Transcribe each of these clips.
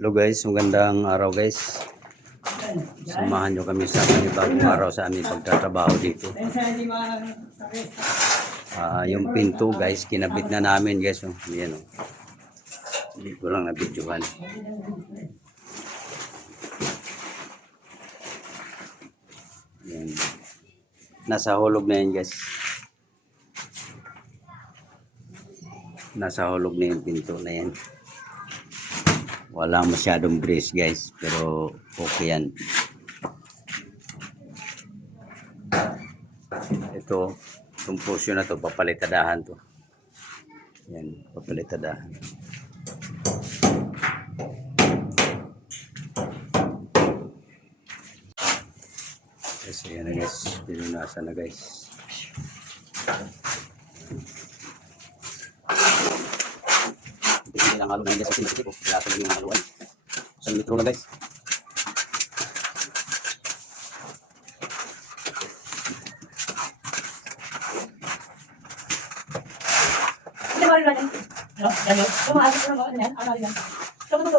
Hello guys, magandang araw guys. Samahan nyo kami sa panibagong araw sa aming pagtatrabaho dito. Ah, yung pinto guys, kinabit na namin guys. Oh. Yan oh. Hindi ko lang nabidyohan. Nasa hulog na yan guys. Nasa hulog na yung pinto na yan. Walang masyadong grease guys, pero okay yan. Ito, itong portion na to, papalitadahan to. Yan, papalitadahan. Yes, yan na guys. Pinunasan na guys. Hindi lang halo na guys. Kasi ko, kaya lang yung haluan. Sa metro na guys. Ano? Ano yan? Tumo,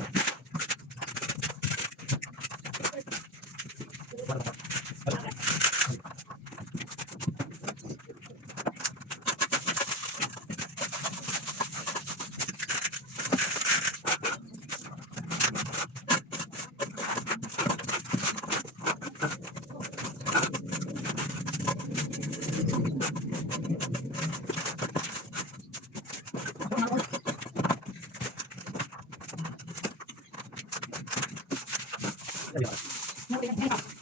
这里啊那我给你看一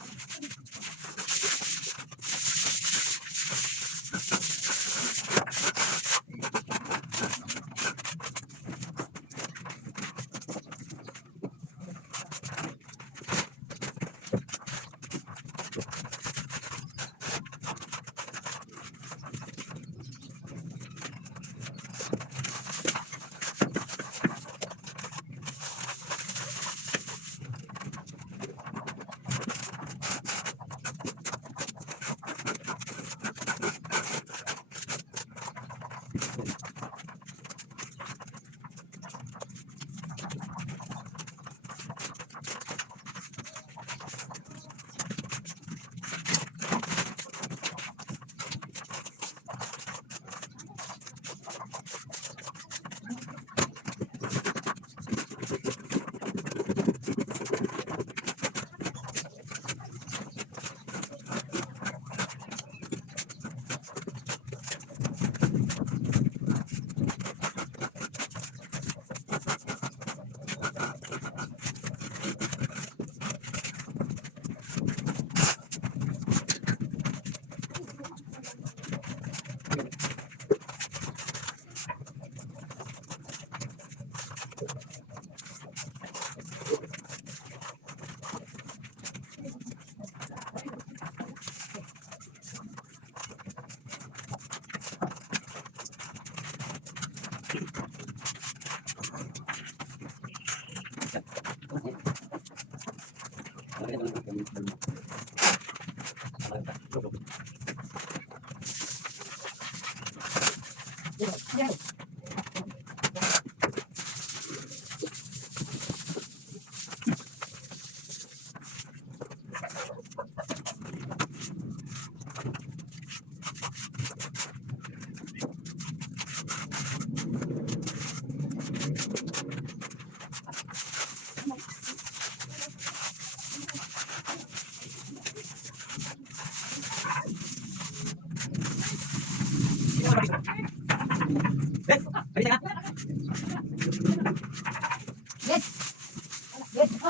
Thank you.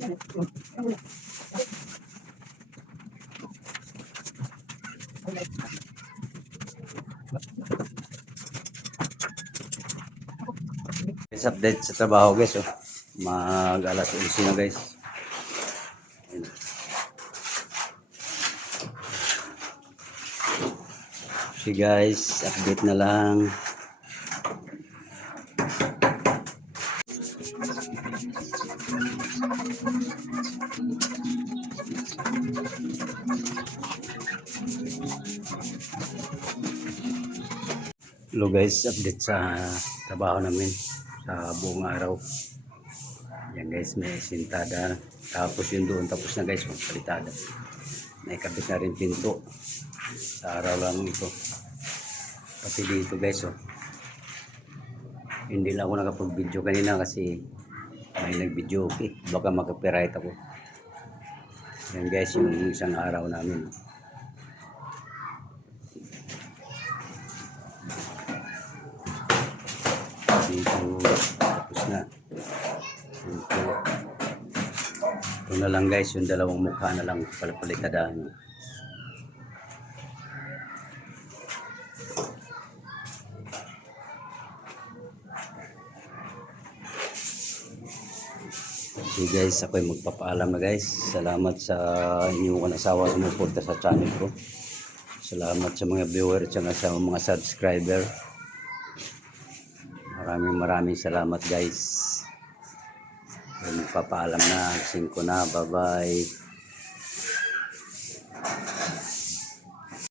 Guys, update sa trabaho guys. Oh. Mag alas 11 na guys. Okay guys, update na lang. Hello guys, update sa trabaho namin sa buong araw. Yan guys, may sintada. Tapos yun doon, tapos na guys, magpalitada. Naikabit na rin pinto. Sa araw lang ito. Pati dito guys, oh. Hindi lang ako nakapag-video kanina kasi may nag-video okay. Baka mag-copyright ako. Yan guys, yung isang araw namin. Dito tapos na dito ito na lang guys yung dalawang mukha na lang palapalitadahan Okay guys, ako ay magpapaalam na guys. Salamat sa inyong asawa sumuporta sa channel ko. Salamat sa mga viewer at sa mga subscriber. Maraming maraming salamat guys. Magpapaalam na. 5 na. Bye-bye.